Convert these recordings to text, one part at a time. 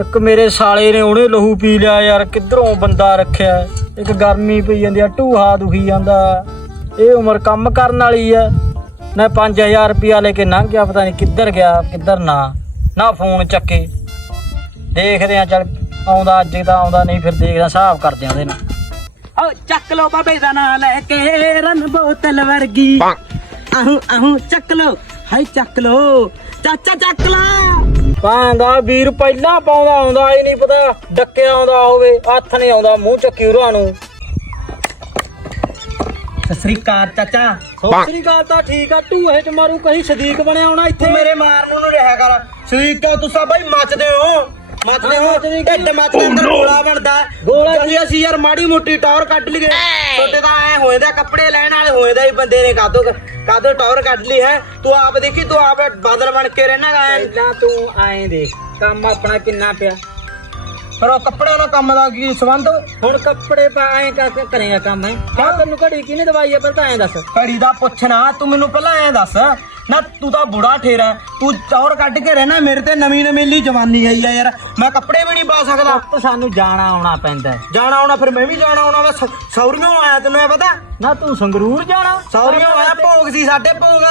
ਇੱਕ ਮੇਰੇ ਸਾਲੇ ਨੇ ਉਹਨੇ ਲਹੂ ਪੀ ਲਿਆ ਯਾਰ ਕਿੱਧਰੋਂ ਬੰਦਾ ਰੱਖਿਆ? ਇੱਕ ਗਰਮੀ ਪਈ ਜਾਂਦੀ ਆ ਢੂਹਾ ਦੁਖੀ ਜਾਂਦਾ। ਇਹ ਉਮਰ ਕੰਮ ਕਰਨ ਵਾਲੀ ਆ। ਨਾ 5000 ਰੁਪਿਆ ਲੈ ਕੇ ਲੰਘ ਗਿਆ ਪਤਾ ਨਹੀਂ ਕਿੱਧਰ ਗਿਆ ਕਿੱਧਰ ਨਾ। ਨਾ ਫੋਨ ਚੱਕੇ। ਦੇਖਦੇ ਆ ਚੱਲ ਆਉਂਦਾ ਅੱਜ ਤਾਂ ਆਉਂਦਾ ਨਹੀਂ ਫਿਰ ਦੇਖਦੇ ਹਿਸਾਬ ਕਰਦੇ ਆ ਉਹਦੇ ਨਾਲ। ਓ ਚੱਕ ਲੋ ਬਾਬੇ ਦਾ ਨਾਂ ਲੈ ਕੇ ਰਨ ਬੋਤਲ ਵਰਗੀ। ਆਹੂ ਆਹੂ ਚੱਕ ਲੋ ਹਾਈ ਚੱਕ ਲੋ ਚਾਚਾ ਚੱਕ ਲਾ। ਪਾਂਦਾ ਵੀਰ ਪਹਿਲਾਂ ਪਾਉਂਦਾ ਆਉਂਦਾ ਹੀ ਨਹੀਂ ਪਤਾ ਡੱਕਿਆ ਆਉਂਦਾ ਹੋਵੇ ਹੱਥ ਨਹੀਂ ਆਉਂਦਾ ਮੂੰਹ ਚੱਕੀ ਉਰਾਂ ਨੂੰ। ਸਤਿ ਸ੍ਰੀ ਅਕਾਲ ਚਾਚਾ। ਸੋਚਰੀ ਗੱਲ ਤਾਂ ਠੀਕ ਆ ਢੂਹੇ ਚ ਮਾਰੂ ਕਹੀਂ ਸਦੀਕ ਬਣਿਆ ਹੋਣਾ ਇੱਥੇ। ਮੇਰੇ ਮਾਰਨ ਨੂੰ ਰਿਹਾ ਕਰ। ਸਲੀਕਾ ਤੁਸੀਂ ਬਾਈ ਮੱਚਦੇ ਹੋ। ਮੱਚਦੇ ਹੋ। ਢਿੱਡ ਮੱਚਦੇ ਅੰਦਰ ਗੋਲਾ ਬਣਦਾ। ਗੋਲਾ ਅਸੀਂ ਅਸੀਂ ਯਾਰ ਮਾੜੀ ਮੋਟੀ ਟੌਰ ਕੱਢ ਲਈਏ। ਛੋਟੇ ਤਾਂ ਐ ਹੋਏਦਾ ਕੱਪੜੇ ਲੈਣ ਵਾਲੇ ਹੋਏਦਾ ਹੀ ਬੰਦੇ ਨੇ ਕਾਦੋ ਕਾਦੋ ਟੌਰ ਕੱਢ ਲਈ ਹੈ। ਤੂੰ ਆਪ ਦੇਖੀ ਤੂੰ ਆਪ ਬਾਦਲ ਬਣ ਕੇ ਰਹਿਣਾ ਗਾ। ਪਹਿਲਾਂ ਤੂੰ ਆਏ ਦੇਖ ਕੰਮ ਆਪਣਾ ਕਿੰਨਾ ਪਿਆ। ਪਰ ਉਹ ਕੱਪੜਿਆਂ ਨਾਲ ਕੰਮ ਦਾ ਕੀ ਸੰਬੰਧ? ਹੁਣ ਕੱਪੜੇ ਪਾ ਐ ਕਰਕੇ ਕਰੇਗਾ ਕੰਮ। ਹੈ। ਕਾ ਤੈਨੂੰ ਘੜੀ ਕਿਹਨੇ ਦਵਾਈ ਆ ਪਹਿਲਾਂ ਤਾਂ ਐਂ ਦੱਸ। ਘੜੀ ਦਾ ਪੁੱਛਣਾ ਤੂੰ ਮੈਨੂੰ ਪਹਿਲਾਂ ਐ ਦੱਸ। ਨਾ ਤੂੰ ਤਾਂ ਬੁੜਾ ਠੇਰਾ ਤੂੰ ਟੌਰ ਕੱਢ ਕੇ ਰਹਿਣਾ ਮੇਰੇ ਤੇ ਨਵੀਂ ਨਵੇਲੀ ਜਵਾਨੀ ਆਈ ਆ ਯਾਰ। ਮੈਂ ਕੱਪੜੇ ਵੀ ਨਹੀਂ ਪਾ ਸਕਦਾ। ਪੁੱਤ ਸਾਨੂੰ ਜਾਣਾ ਆਉਣਾ ਪੈਂਦਾ ਹੈ। ਜਾਣਾ ਆਉਣਾ ਫਿਰ ਮੈਂ ਵੀ ਜਾਣਾ ਆਉਣਾ ਮੈਂ ਸੌਰੀਓਂ ਆਇਆ ਤੈਨੂੰ ਇਹ ਪਤਾ? ਨਾ ਤੂੰ ਸੰਗਰੂਰ ਜਾਣਾ। ਸੌਰੀਓਂ ਆਇਆ ਭੋਗ ਸੀ ਸਾਡੇ ਭੋਗ।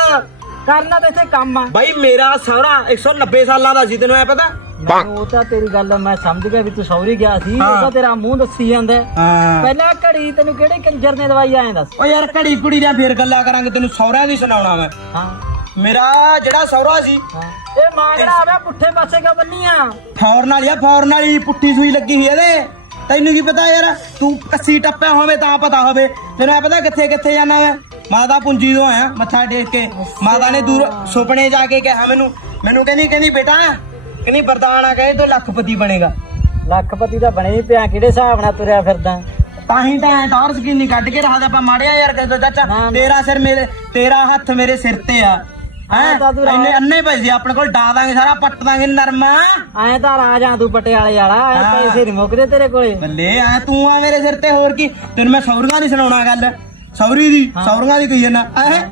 ਕਰਨਾ ਤਾਂ ਇੱਥੇ ਕੰਮ ਆ। ਬਾਈ ਮੇਰਾ ਸਹੁਰਾ 190 ਸਾਲਾਂ ਦਾ ਸੀ ਤੈਨੂੰ ਇਹ ਪਤਾ? ਮੈਨੂੰ ਉਹ ਤਾਂ ਤੇਰੀ ਗੱਲ ਮੈਂ ਸਮਝ ਗਿਆ ਵੀ ਤੂੰ ਸੌਰੀ ਗਿਆ ਸੀ ਉਹ ਤਾਂ ਤੇਰਾ ਮੂੰਹ ਦੱਸੀ ਜਾਂਦਾ ਹੈ। ਹਾਂ। ਪਹਿਲਾਂ ਘੜੀ ਤੈਨੂੰ ਕਿਹੜੇ ਕੰਜਰ ਨੇ ਦਵਾਈ ਐਂ ਦੱਸ। ਓ ਯਾਰ ਘੜੀ ਕੁੜੀ ਦੀਆਂ ਫੇਰ ਗੱਲਾਂ ਕਰਾਂਗੇ ਤੈਨੂੰ ਸਹੁਰਿਆਂ ਦੀ ਸੁਣਾਉਣਾ ਮੈਂ। ਹਾਂ। ਮੇਰਾ ਜਿਹੜਾ ਸਹੁਰਾ ਸੀ ਹਾਂ। ਇਹ ਮਾਂਗੜਾ ਆਵੇ ਪੁੱਠੇ ਪਾਸੇ ਕਾ ਬੰਨੀਆਂ? ਫੌਰਨ ਵਾਲੀ ਆ ਫੌਰਨ ਵਾਲੀ ਪੁੱਠੀ ਸੂਈ ਲੱਗੀ ਸੀ ਇਹਦੇ। ਤੈਨੂੰ ਕੀ ਪਤਾ ਯਾਰ ਤੂੰ ਕੱਸੀ ਟੱਪਿਆ ਹੋਵੇ ਤਾਂ ਪਤਾ ਹੋਵੇ। ਤੈਨੂੰ ਪਤਾ ਕਿੱਥੇ ਕਿੱਥੇ ਜਾਣਾ ਮੈਂ ਮਾਤਾ ਪੁੰਜੀ ਤੋਂ ਆਇਆ ਮੱਥਾ ਟੇਕ ਕੇ। ਮਾਤਾ ਨੇ ਦੂਰ ਸੁਪਨੇ ਜਾ ਕੇ ਕਿਹਾ ਮੈਨੂੰ ਮੈਨੂੰ ਕਹਿੰਦੀ ਕਹਿੰਦੀ ਬੇਟਾ ਕਹਿੰਦੀ ਵਰਦਾਨ ਆ ਗਏ ਤੂੰ ਲੱਖਪਤੀ ਬਣੇਗਾ। ਲੱਖਪਤੀ ਦਾ ਬਣੇ ਹੀ ਪਿਆ ਕਿਹੜੇ ਹਿਸਾਬ ਨਾਲ ਤੁਰਿਆ ਫਿਰਦਾ? ਤਾਂ ਹੀ ਤਾਂ ਐ ਟੌਰ ਸਕੀਨੀ ਕੱਢ ਕੇ ਰੱਖਦਾ ਆਪਾਂ ਮਾੜਿਆ ਯਾਰ ਕਹਿੰਦਾ ਚਾਚਾ। ਤੇਰਾ ਸਿਰ ਮੇਰੇ ਤੇਰਾ ਹੱਥ ਮੇਰੇ ਸਿਰ ਤੇ ਆ। ਹਾਂ, ਹੈ ਤਾਂ ਤੂੰ ਇੰਨੇ ਅੰਨੇ ਪੈਸੇ ਆਪਣੇ ਕੋਲ ਡਾ ਦਾਂਗੇ ਸਾਰਾ ਪੱਟ ਦਾਂਗੇ ਨਰਮਾ। ਐਂ ਤਾਂ ਰਾਜਾਂ ਤੂੰ ਪਟਿਆਲੇ ਵਾਲਾ ਐ ਹਾਂ। ਪੈਸੇ ਨਹੀਂ ਮੁੱਕਦੇ ਤੇਰੇ ਕੋਲੇ। ਬੱਲੇ ਆ ਤੂੰ ਆ ਮੇਰੇ ਸਿਰ ਤੇ ਹੋਰ ਕੀ? ਤੈਨੂੰ ਮੈਂ ਸੌਰੀਆਂ ਦੀ ਸੁਣਾਉਣਾ ਗੱਲ। ਸੌਰੀ ਦੀ ਸੌਰੀਆਂ ਦੀ ਕਹੀ ਜਾਂਦਾ। ਐ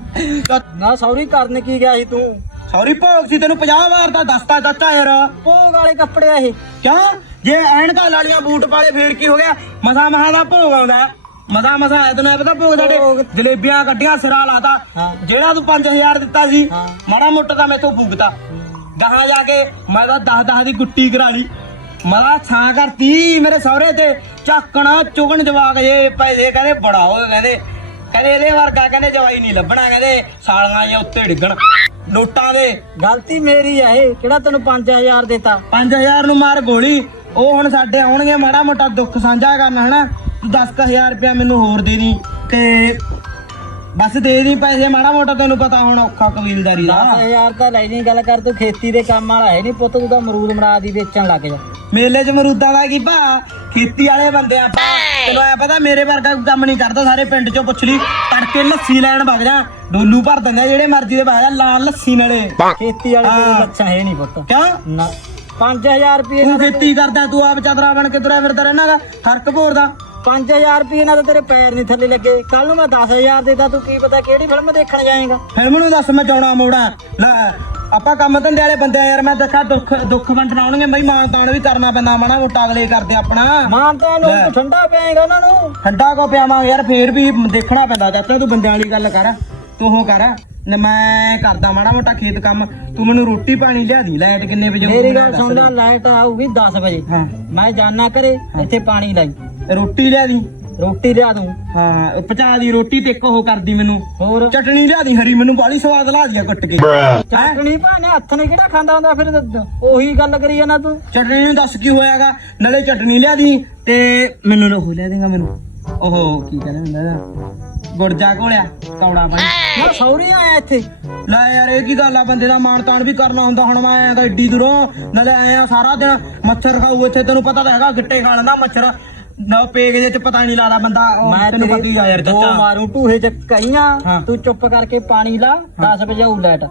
ਨਾ ਸੌਰੀ ਕਰਨ ਕੀ ਗਿਆ ਸੀ ਤੂੰ? ਸੌਰੀ ਭੋਗ ਸੀ ਤੈਨੂੰ 50 ਵਾਰ ਦਾ ਦੱਸਤਾ ਚਾਚਾ ਯਾਰ। ਭੋਗ ਵਾਲੇ ਕੱਪੜੇ ਆ ਇਹ। ਕਿਉਂ? ਜੇ ਐਨਕਾਂ ਲਾਲੀਆਂ ਬੂਟ ਪਾਲੇ ਫੇਰ ਕੀ ਹੋ ਗਿਆ? ਮਸਾ ਮਸਾ ਦਾ ਭੋਗ ਆਉਂਦਾ। ਮਸਾ ਮਸਾ ਆਇਆ ਤੈਨੂੰ ਇਹ ਪਤਾ ਭੋਗ ਭੋਗ। ਸਾਡੇ ਜਲੇਬੀਆਂ ਕੱਢੀਆਂ ਸਿਰਾ ਲਾਤਾ। ਜਿਹੜਾ ਤੂੰ 5000 ਦਿੱਤਾ ਸੀ। ਮਾੜਾ ਮੋਟਾ ਤਾਂ ਮੈਥੋਂ ਫੂਕਤਾ ਗਾਹਾਂ ਜਾ ਕੇ ਮੈਂ ਤਾਂ 10 10 ਦੀ ਗੁੱਟੀ ਕਰਾ ਲਈ। ਮਲਾ ਛਾਂ ਕਰਤੀ ਮੇਰੇ ਸਹੁਰੇ ਤੇ। ਚੱਕਣਾ ਚੁਗਣ ਜਵਾਕ ਜੇ ਪੈਸੇ ਕਹਿੰਦੇ ਬੜਾ ਹੋ ਕਹਿੰਦੇ ਕਹਿੰਦੇ ਇਹਦੇ ਵਰਗਾ ਕਹਿੰਦੇ ਜਵਾਈ ਨਹੀਂ ਲੱਭਣਾ ਕਹਿੰਦੇ ਸਾਲੀਆਂ ਜਾਂ ਉੱਤੇ ਡਿੱਗਣ। ਨੋਟਾਂ ਦੇ। ਗਲਤੀ ਮੇਰੀ ਆ ਇਹ ਕਿਹੜਾ ਤੈਨੂੰ 5000 ਦਿੱਤਾ? 5000 ਨੂੰ ਮਾਰ ਗੋਲੀ। ਉਹ ਹੁਣ ਸਾਡੇ ਆਉਣਗੇ ਮਾੜਾ ਮੋਟਾ ਦੁੱਖ ਸਾਂਝਾ ਕਰਨਾ ਹਨਾ? ਤੂੰ 10000 ਰੁਪਇਆ ਮੈਨੂੰ ਹੋਰ ਦੇ ਦੀ ਤੇ ਬਸ ਦੇ ਦੀ ਪੈਸੇ ਮਾੜਾ ਮੋਟਾ ਤੈਨੂੰ ਪਤਾ ਹੁਣ ਔਖਾ ਕਬੀਲਦਾਰੀ ਦਾ। 10000 ਤਾਂ ਲੈ ਨਹੀਂ ਗੱਲ ਕਰ ਤੂੰ ਖੇਤੀ ਦੇ ਕੰਮ ਵਾਲਾ ਹੈ ਨਹੀਂ ਪੁੱਤ ਤੂੰ ਤਾਂ ਅਮਰੂਦ ਮਰਾ ਦੀ ਵੇਚਣ ਲੱਗ ਜਾ। ਮੇਲੇ 'ਚ ਮਰੂਦਾਂ ਦਾ ਕੀ ਭਾ? ਖੇਤੀ ਵਾਲੇ ਬੰਦੇ ਆ ਆਪਾਂ। ਤੈਨੂੰ ਐ ਪਤਾ ਮੇਰੇ ਵਰਗਾ ਕੋਈ ਕੰਮ ਨਹੀਂ ਕਰਦਾ ਸਾਰੇ ਪਿੰਡ 'ਚੋਂ ਪੁੱਛ ਲਈ। ਤੜਕੇ ਲੱਸੀ ਲੈਣ ਵਗ ਜਾ ਡੋਲੂ ਭਰ ਦਿੰਦਾ ਜਿਹੜੇ ਮਰਜ਼ੀ ਦੇ ਵਗ ਜਾ ਲਾਲ ਲੱਸੀ ਨਾਲੇ। ਖੇਤੀ ਵਾਲੇ ਤੇਰੇ ਹਾਂ। ਲੱਛਾ ਹੈ ਨਹੀਂ ਪੁੱਤ। ਕਿਉਂ? ਨਾ। 5000 ਰੁਪਏ ਤੂੰ ਖੇਤੀ ਕਰਦਾ ਤੂੰ ਆਪ ਚਾਦਰਾ ਬਣ ਕੇ ਤੁਰਿਆ ਫਿਰਦਾ ਰਹਿਣਾ ਗਾ ਫ਼ਰਕ ਭੋਰ ਦਾ 5000 ਰੁਪਏ ਨਾਲ ਤਾਂ ਤੇਰੇ ਪੈਰ ਨਹੀਂ ਥੱਲੇ ਲੱਗੇ। ਕੱਲ ਨੂੰ ਮੈਂ 10000 ਦੇਤਾ ਤੂੰ ਕੀ ਪਤਾ ਕਿਹੜੀ ਫਿਲਮ ਦੇਖਣ ਜਾਏਗਾ। ਫਿਲਮ ਨੂੰ ਦੱਸ ਮੈਂ ਚਾਉਣਾ ਮੋੜਾ। ਲੈ ਆਪਾਂ ਕੰਮ ਧੰਦੇ ਵਾਲੇ ਬੰਦੇ ਆ ਯਾਰ ਮੈਂ ਦੇਖਾ ਦੁੱਖ ਦੁੱਖ ਵੰਡਣ ਆਉਣਗੇ। ਬਈ ਮਾਂ ਤਾਣ ਵੀ ਕਰਨਾ ਪੈਂਦਾ ਮਾੜਾ ਮੋਟਾ ਅਗਲੇ ਕਰਦੇ ਆਪਣਾ। ਮਾਨਤਾ ਨੂੰ ਠੰਡਾ ਪਿਆਏਗਾ ਉਹਨਾਂ ਨੂੰ। ਠੰਡਾ ਕੋ ਪਿਆਵਾਂਗੇ ਯਾਰ ਫੇਰ ਵੀ ਦੇਖਣਾ ਪੈਂਦਾ। ਚਾਚਾ ਤੂੰ ਬੰਦਿਆਂ ਵਾਲੀ ਗੱਲ ਕਰ ਤੂੰ ਉਹ ਕਰ। ਨਾ ਮੈਂ ਕਰਦਾ ਮਾੜਾ ਮੋਟਾ ਖੇਤ ਕੰਮ। ਤੂੰ ਮੈਨੂੰ ਰੋਟੀ ਪਾਣੀ ਲਿਆ ਦੀ ਲਾਈਟ ਕਿੰਨੇ ਵਜੇ ਮੇਰੀ ਗੱਲ ਦੱਸ ਸੁਣ। ਲੈ ਲਾਈਟ ਆਊਗੀ 10 ਵਜੇ। ਮੈਂ ਜਾਣਾ ਕਰੇ ਇੱਥੇ ਪਾਣੀ ਲਾਈ। ਰੋਟੀ ਲਿਆ ਦੀ। ਰੋਟੀ ਲਿਆ ਦੂੰ। ਹਾਂ ਪਚਾ ਦੀ ਰੋਟੀ ਤੇ ਇੱਕ ਉਹ ਕਰਦੀ ਮੈਨੂੰ। ਹੋਰ? ਚਟਣੀ ਲਿਆ ਦੀ ਹਰੀ ਮੈਨੂੰ ਬਾਲੀ ਸਵਾਦ ਲਾ ਦਿਆ ਕੱਟ ਕੇ। ਚਟਣੀ ਭਾਣੇ ਹੱਥ ਨੇ ਕਿਹੜਾ ਖਾਂਦਾ ਹੁੰਦਾ ਫਿਰ ਉਹੀ ਗੱਲ ਕਰੀ ਜਾਣਾ ਤੂੰ। ਚਟਣੀ ਨੂੰ ਦੱਸ ਕੀ ਹੋਇਆਗਾ ਨਾਲੇ ਚਟਣੀ ਲਿਆ ਦੀ ਤੇ ਮੈਨੂੰ ਨਾ ਹੋ ਲਿਆ ਦੇਗਾ ਮੈਨੂੰ। ਉਹ ਕੀ ਕਹਿੰਦੇ ਹੁੰਦਾ ਗੁਰਜਾ ਕੋਲਿਆ ਕੌੜਾ ਪਾਣੀ ਮੈਂ ਸੌਰੀ ਆਇਆ ਇੱਥੇ। ਲੈ ਯਾਰ ਇਹ ਕੀ ਗੱਲ ਆ? ਬੰਦੇ ਦਾ ਮਾਣ ਤਾਣ ਵੀ ਕਰਨਾ ਹੁੰਦਾ ਹੁਣ ਮੈਂ ਆਇਆ ਏਡੀ ਦੂਰੋਂ। ਨਾਲੇ ਆਇਆ ਸਾਰਾ ਦਿਨ ਮੱਛਰ ਖਾਊ ਇੱਥੇ ਤੈਨੂੰ ਪਤਾ ਤਾਂ ਹੈਗਾ ਗਿੱਟੇ ਖਾ ਲੈਂਦਾ ਮੱਛਰ। ਨਾ ਪੇਗ ਜੇ ਚ ਪਤਾ ਨਹੀਂ ਲੱਗਦਾ ਬੰਦਾ ਉਹ ਮੈਂ ਤੈਨੂੰ ਪਤਾ ਹੀ ਆ ਯਾਰ ਦੋ ਚਾਚਾ ਮਾਰੂ ਢੂਹੇ ਚ ਕਈਆਂ ਹਾਂ। ਤੂੰ ਚੁੱਪ ਕਰਕੇ ਪਾਣੀ ਲਾ 10 ਵਜੇ ਆਊ ਲਾਈਟ।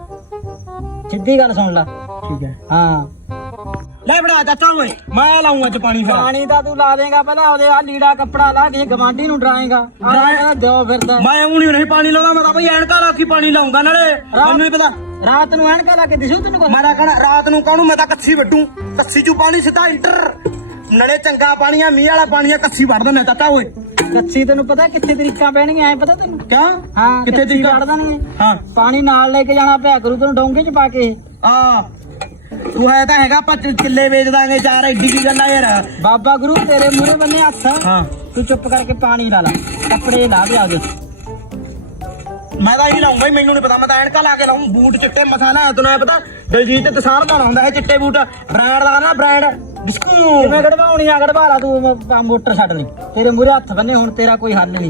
ਸਿੱਧੀ ਗੱਲ ਸੁਣ ਲੈ। ਠੀਕ ਹੈ। ਹਾਂ। ਲੈ ਬੜਾ ਚਾਚਾ ਓਏ ਮੈਂ ਲਾਉਂਗਾ ਚ ਪਾਣੀ ਫਿਰ। ਪਾਣੀ ਤਾਂ ਤੂੰ ਲਾ ਦੇਗਾ ਪਹਿਲਾਂ ਉਹਦੇ ਆ ਲੀੜਾ ਕੱਪੜਾ ਲਾ ਕੇ ਗਵਾਂਢੀ ਨੂੰ ਡਰਾਏਗਾ। ਡਰਾਏ- ਆ ਦਿਓ ਫਿਰਦਾ। ਮੈਂ ਉਹ ਨਹੀਂ ਪਾਣੀ ਲਾਉਂਦਾ ਮੈਂ ਤਾਂ ਬਈ ਐਨਕਾ ਰੱਖੀ ਪਾਣੀ ਲਾਉਂਗਾ ਨਾਲੇ। ਮੈਨੂੰ ਵੀ ਪਤਾ। ਰਾਤ ਨੂੰ ਐਨਕਾ ਲਾ ਕੇ ਦਿਸੂ ਤੈਨੂੰ ਕੁਛ? ਮੈਂ ਤਾਂ ਕਹਣਾ ਰਾਤ ਨੂੰ ਕਾਹਨੂੰ ਮੈਂ ਤਾਂ ਕੱਸੀ ਵੱਡੂ ਕੱਸੀ ਚੋਂ ਪਾਣੀ ਸਿੱਧਾ ਇੰਟਰ। ਨਲੇ ਚੰਗਾ ਪਾਣੀ ਆ ਮੀਂਹ ਵਾਲਾ ਪਾਣੀ ਆ ਕੱਸੀ ਵੱਢ ਦਿੰਦਾ ਤਾਤਾ ਓਏ। ਕੱਚੀ ਤੈਨੂੰ ਪਤਾ ਕਿੱਥੇ ਤਰੀਕਾਂ ਪੈਣਗੀਆਂ ਐ ਪਤਾ ਤੈਨੂੰ? ਕਿਆ? ਹਾਂ ਕਿੱਥੇ ਤਰੀਕਾ? ਵੜ ਦੇਣਗੇ ਹਾਂ। ਪਾਣੀ ਨਾਲ ਲੈ ਕੇ ਜਾਣਾ ਪਿਆ ਕਰੂ ਤੈਨੂੰ ਡੋਂਗੇ ਚ ਪਾ ਕੇ। ਆ ਤੂੰ ਹੈ ਤਾਂ ਹੈਗਾ ਆਪਾਂ ਕਿੱਲੇ ਵੇਚ ਦਾਂਗੇ ਚਾਰ ਐਡੀ ਕੀ ਗੱਲ ਆ ਯਾਰ। ਬਾਬਾ ਗੁਰੂ ਤੇਰੇ ਮੂਹਰੇ ਬੰਨੇ ਹੱਥ। ਹਾਂ। ਤੂੰ ਚੁੱਪ ਕਰਕੇ ਪਾਣੀ ਲਾ ਲਾ ਕੱਪੜੇ ਲਾ ਦੇ ਆਗੇ ਮੈਂ ਤਾਂ ਹੀ ਲਾਉਂਗਾ ਹੀ, ਮੈਨੂੰ ਨਹੀਂ ਪਤਾ ਮੈਂ ਤਾਂ ਐਨਕਾ ਲਾ ਕੇ ਲਾਉਂ ਬੂਟ ਚਿੱਟੇ ਮਸਾਲਾ ਤੈਨੂੰ ਐਂ ਪਤਾ ਦਲਜੀਤ ਦਾ ਲਾਉਂਦਾ ਹੈ ਚਿੱਟੇ ਬੂਟ। ਬ੍ਰਾਂਡ ਦਾ ਨਾ ਬ੍ਰਾਂਡ। ਬਿਸਕੂ ਮੈਂ ਗੜਵਾਉਣੀ ਆ ਗੜਵਾ ਲਾ, ਤੂੰ ਮ- ਮੋਟਰ ਛੱਡ ਲਈ ਤੇਰੇ ਮੂਹਰੇ ਹੱਥ ਬੰਨੇ, ਹੁਣ ਤੇਰਾ ਕੋਈ ਹੱਲ ਨਹੀਂ।